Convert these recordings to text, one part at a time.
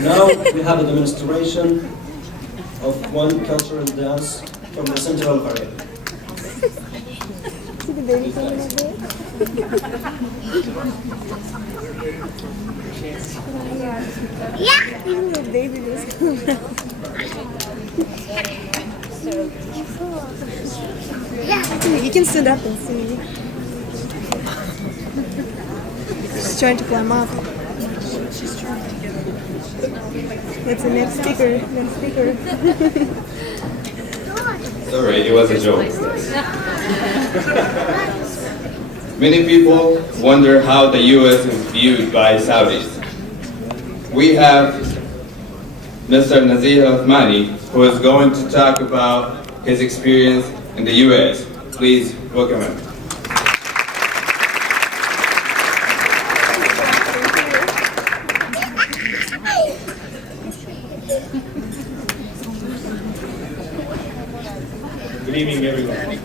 Now we have a demonstration of one cultural dance from the Central Parade. See the baby coming up there? Yeah! Even the baby just coming out. You can stand up and see. She's trying to climb up. That's the next speaker. Next speaker. Sorry, it was a joke. Many people wonder how the U.S. is viewed by Saudis. We have Mr. Nazeeh, who is going to talk about his experience in the U.S. Please welcome him. Good evening, everyone.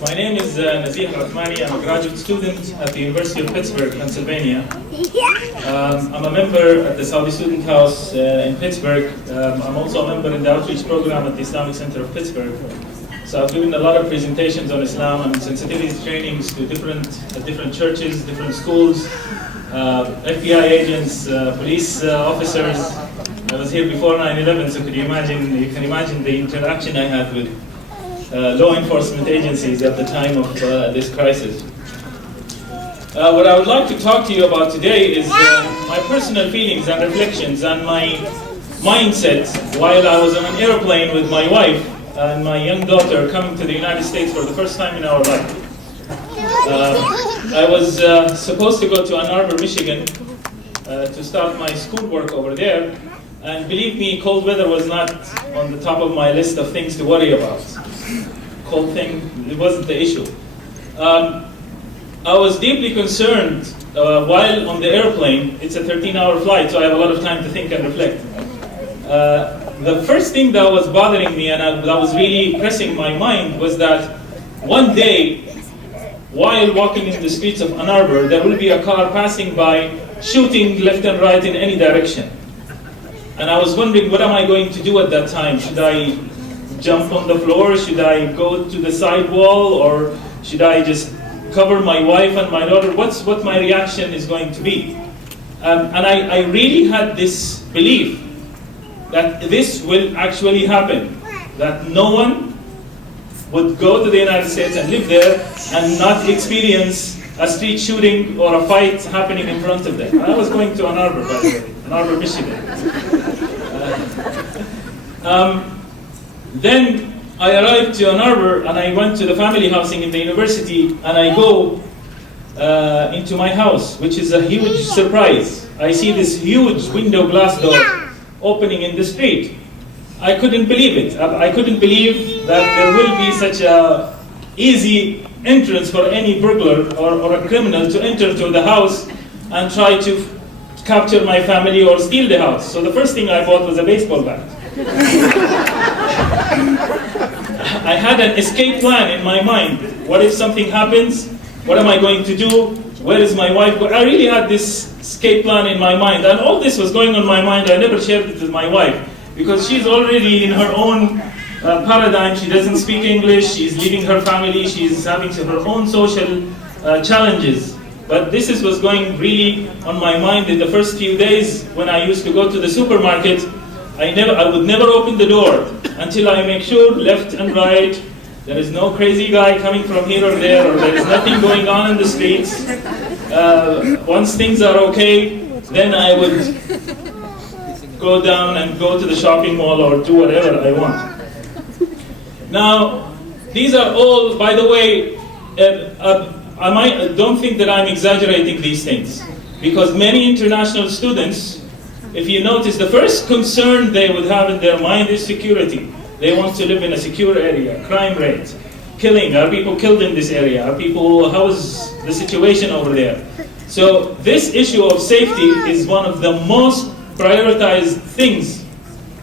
My name is Nazeeh. I'm a graduate student at the University of Pittsburgh, Pennsylvania. I'm a member at the Saudi Student House in Pittsburgh. I'm also a member in the outreach program at the Islamic Center of Pittsburgh. So I've given a lot of presentations on Islam and sensitivity trainings to different churches, different schools, FBI agents, police officers. I was here before 9/11, so you can imagine the interaction I had with law enforcement agencies at the time of this crisis. What I would like to talk to you about today is my personal feelings and reflections and my mindset while I was on an airplane with my wife and my young daughter coming to the United States for the first time in our life. I was supposed to go to Ann Arbor, Michigan to start my schoolwork over there, and believe me, cold weather was not on the top of my list of things to worry about. Cold thing, it wasn't the issue. I was deeply concerned while on the airplane. It's a 13-hour flight, so I have a lot of time to think and reflect. The first thing that was bothering me and that was really pressing my mind was that one day, while walking in the streets of Ann Arbor, there will be a car passing by, shooting left and right in any direction. And I was wondering, what am I going to do at that time? Should I jump on the floor? Should I go to the sidewall? Or should I just cover my wife and my daughter? What my reaction is going to be? And I really had this belief that this will actually happen, that no one would go to the United States and live there and not experience a street shooting or a fight happening in front of them. I was going to Ann Arbor, by the way, Ann Arbor, Michigan. Then I arrived to Ann Arbor and I went to the family housing in the university, and I go into my house, which is a huge surprise. I see this huge window glass door opening in the street. I couldn't believe it. I couldn't believe that there will be such a easy entrance for any burglar or a criminal to enter to the house and try to capture my family or steal the house. So the first thing I bought was a baseball bat. I had an escape plan in my mind. What if something happens? What am I going to do? Where is my wife? I really had this escape plan in my mind. And all this was going on in my mind. I never shared it with my wife because she's already in her own paradigm. She doesn't speak English. She's leaving her family. She's having her own social challenges. But this was going really on my mind in the first few days when I used to go to the supermarket. I would never open the door until I make sure left and right there is no crazy guy coming from here or there is nothing going on in the streets. Once things are okay, then I would go down and go to the shopping mall or do whatever I want. Now, these are all, by the way, don't think that I'm exaggerating these things, because many international students, if you notice, the first concern they would have in their mind is security. They want to live in a secure area, crime rate, killing. Are people killed in this area? How is the situation over there? So this issue of safety is one of the most prioritized things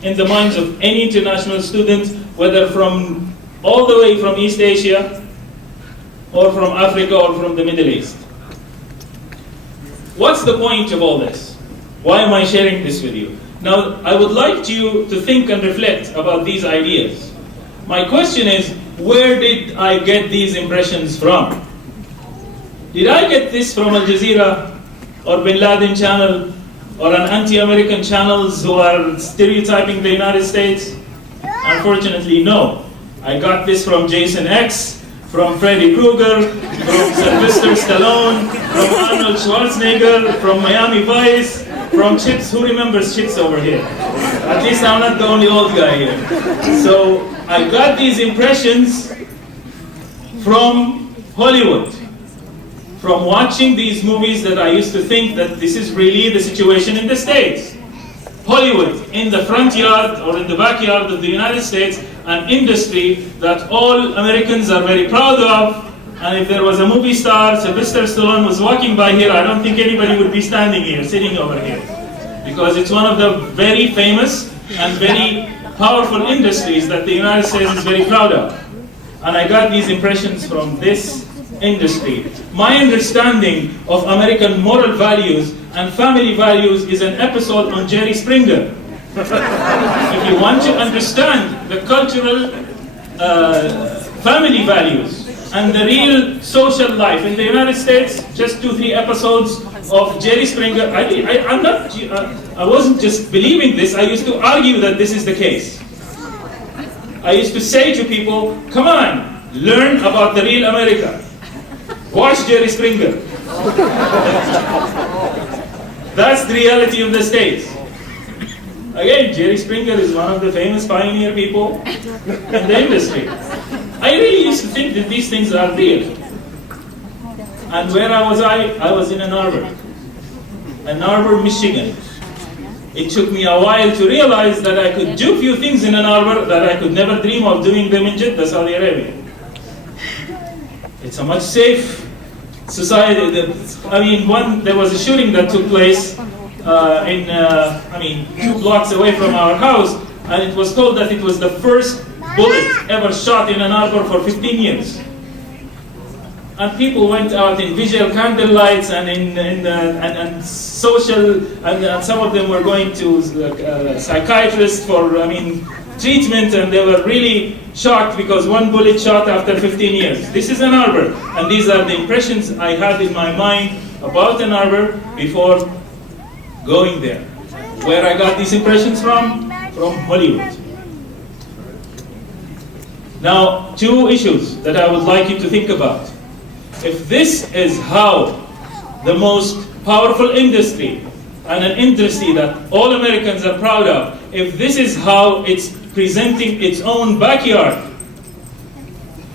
in the minds of any international student, whether from all the way from East Asia, or from Africa, or from the Middle East. What's the point of all this? Why am I sharing this with you? Now, I would like you to think and reflect about these ideas. My question is, where did I get these impressions from? Did I get this from Al Jazeera or Bin Laden channel or an anti-American channels who are stereotyping the United States? Unfortunately, no. I got this from Jason X, from Freddy Krueger, from Sylvester Stallone, from Arnold Schwarzenegger, from Miami Vice, from Chips. Who remembers Chips over here? At least I'm not the only old guy here. So I got these impressions from Hollywood, from watching these movies that I used to think that this is really the situation in the States. Hollywood, in the front yard or in the backyard of the United States, an industry that all Americans are very proud of. And if there was a movie star, Sylvester Stallone was walking by here, I don't think anybody would be standing here, sitting over here. Because it's one of the very famous and very powerful industries that the United States is very proud of. And I got these impressions from this industry. My understanding of American moral values and family values is an episode on Jerry Springer. If you want to understand the cultural family values and the real social life in the United States, just 2-3 episodes of Jerry Springer. I wasn't just believing this, I used to argue that this is the case. I used to say to people, come on, learn about the real America. Watch Jerry Springer. That's the reality of the States. Again, Jerry Springer is one of the famous pioneer people in the industry. I really used to think that these things are real. And where was I? I was in Ann Arbor, Michigan. It took me a while to realize that I could do a few things in Ann Arbor that I could never dream of doing them in Jeddah, Saudi Arabia. It's a much safe society. There was a shooting that took place 2 blocks away from our house, and it was told that it was the first bullet ever shot in Ann Arbor for 15 years. And people went out in visual candlelights and in social, and some of them were going to psychiatrists for treatment, and they were really shocked because one bullet shot after 15 years. This is Ann Arbor, and these are the impressions I had in my mind about Ann Arbor before going there. Where I got these impressions from? From Hollywood. Now, 2 issues that I would like you to think about. If this is how the most powerful industry and an industry that all Americans are proud of, if this is how it's presenting its own backyard,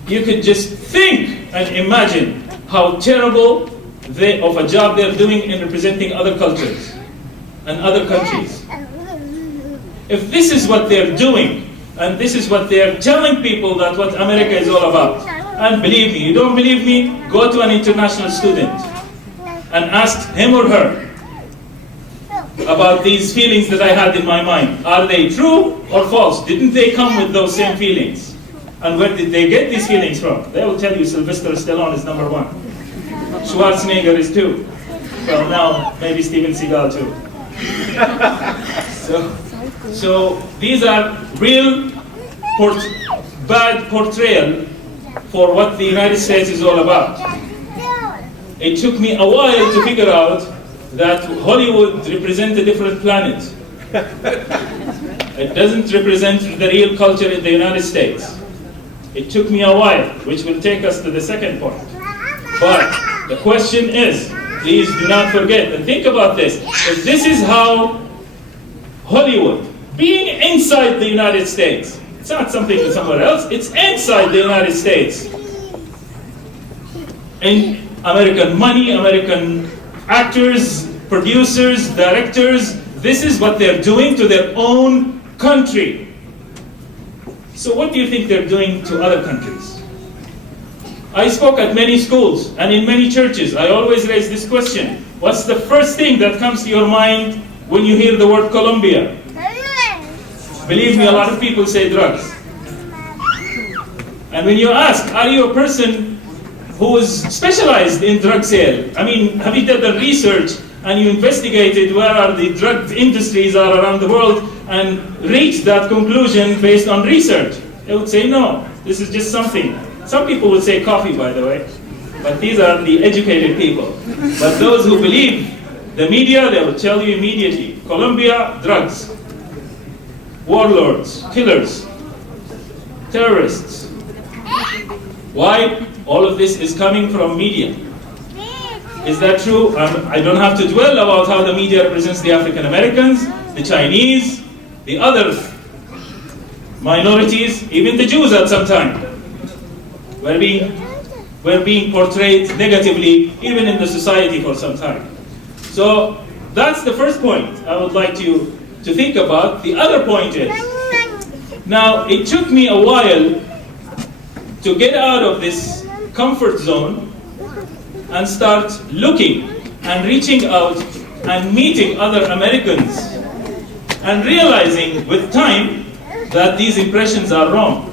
you could just think and imagine how terrible of a job they're doing in representing other cultures and other countries. If this is what they're doing, and this is what they're telling people that what America is all about, and believe me, you don't believe me, go to an international student and ask him or her about these feelings that I had in my mind. Are they true or false? Didn't they come with those same feelings? And where did they get these feelings from? They will tell you Sylvester Stallone is number 1. Schwarzenegger is 2. Well, now maybe Steven Seagal too. So these are real bad portrayal for what the United States is all about. It took me a while to figure out that Hollywood represents a different planet. It doesn't represent the real culture in the United States. It took me a while, which will take us to the second point. But the question is, please do not forget, and think about this, if this is how Hollywood, being inside the United States, it's not something somewhere else, it's inside the United States. And American money, American actors, producers, directors, this is what they're doing to their own country. So what do you think they're doing to other countries? I spoke at many schools and in many churches. I always raise this question. What's the first thing that comes to your mind when you hear the word Colombia? Believe me, a lot of people say drugs. And when you ask, are you a person who is specialized in drug sale? Have you done the research and you investigated where are the drug industries are around the world and reached that conclusion based on research? They would say, no, this is just something. Some people would say coffee, by the way, but these are the educated people. But those who believe the media, they will tell you immediately, Colombia, drugs, warlords, killers, terrorists. Why? All of this is coming from media. Is that true? I don't have to dwell about how the media represents the African Americans, the Chinese, the other minorities, even the Jews at some time. We're being portrayed negatively, even in the society for some time. So that's the first point I would like you to think about. The other point is, now it took me a while to get out of this comfort zone and start looking and reaching out and meeting other Americans and realizing with time that these impressions are wrong.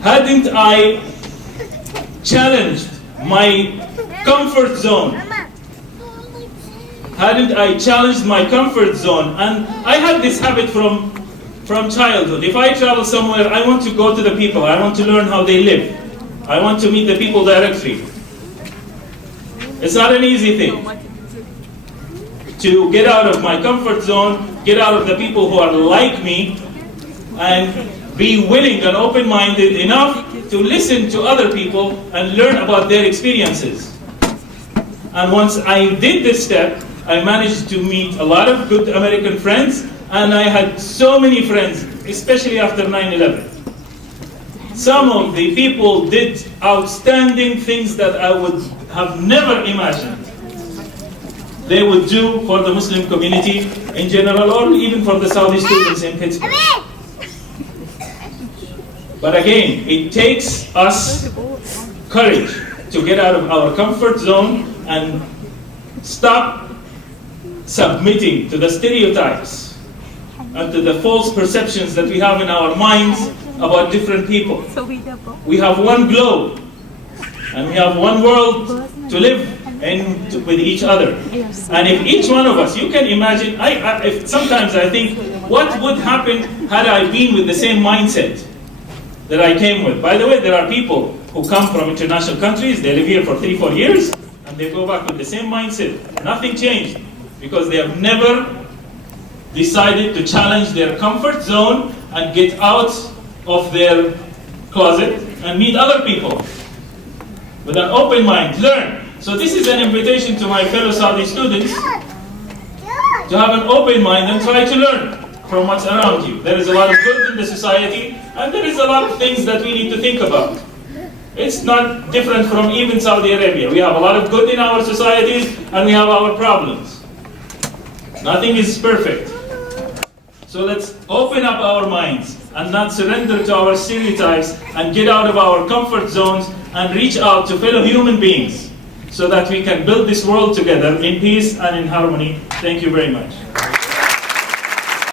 Hadn't I challenged my comfort zone? Hadn't I challenged my comfort zone? And I had this habit from childhood. If I travel somewhere, I want to go to the people. I want to learn how they live. I want to meet the people directly. It's not an easy thing to get out of my comfort zone, get out of the people who are like me, and be willing and open-minded enough to listen to other people and learn about their experiences. And once I did this step, I managed to meet a lot of good American friends, and I had so many friends, especially after 9/11. Some of the people did outstanding things that I would have never imagined they would do for the Muslim community in general, or even for the Saudi students in Pittsburgh. But again, it takes us courage to get out of our comfort zone and stop submitting to the stereotypes and to the false perceptions that we have in our minds about different people. We have one globe, and we have one world to live in with each other. And if each one of us, you can imagine, sometimes I think, what would happen had I been with the same mindset that I came with? By the way, there are people who come from international countries, they live here for 3-4 years, and they go back with the same mindset. Nothing changed, because they have never decided to challenge their comfort zone and get out of their closet and meet other people with an open mind, learn. So this is an invitation to my fellow Saudi students to have an open mind and try to learn from what's around you. There is a lot of good in the society, and there is a lot of things that we need to think about. It's not different from even Saudi Arabia. We have a lot of good in our societies, and we have our problems. Nothing is perfect. So let's open up our minds and not surrender to our stereotypes and get out of our comfort zones and reach out to fellow human beings so that we can build this world together in peace and in harmony. Thank you very much.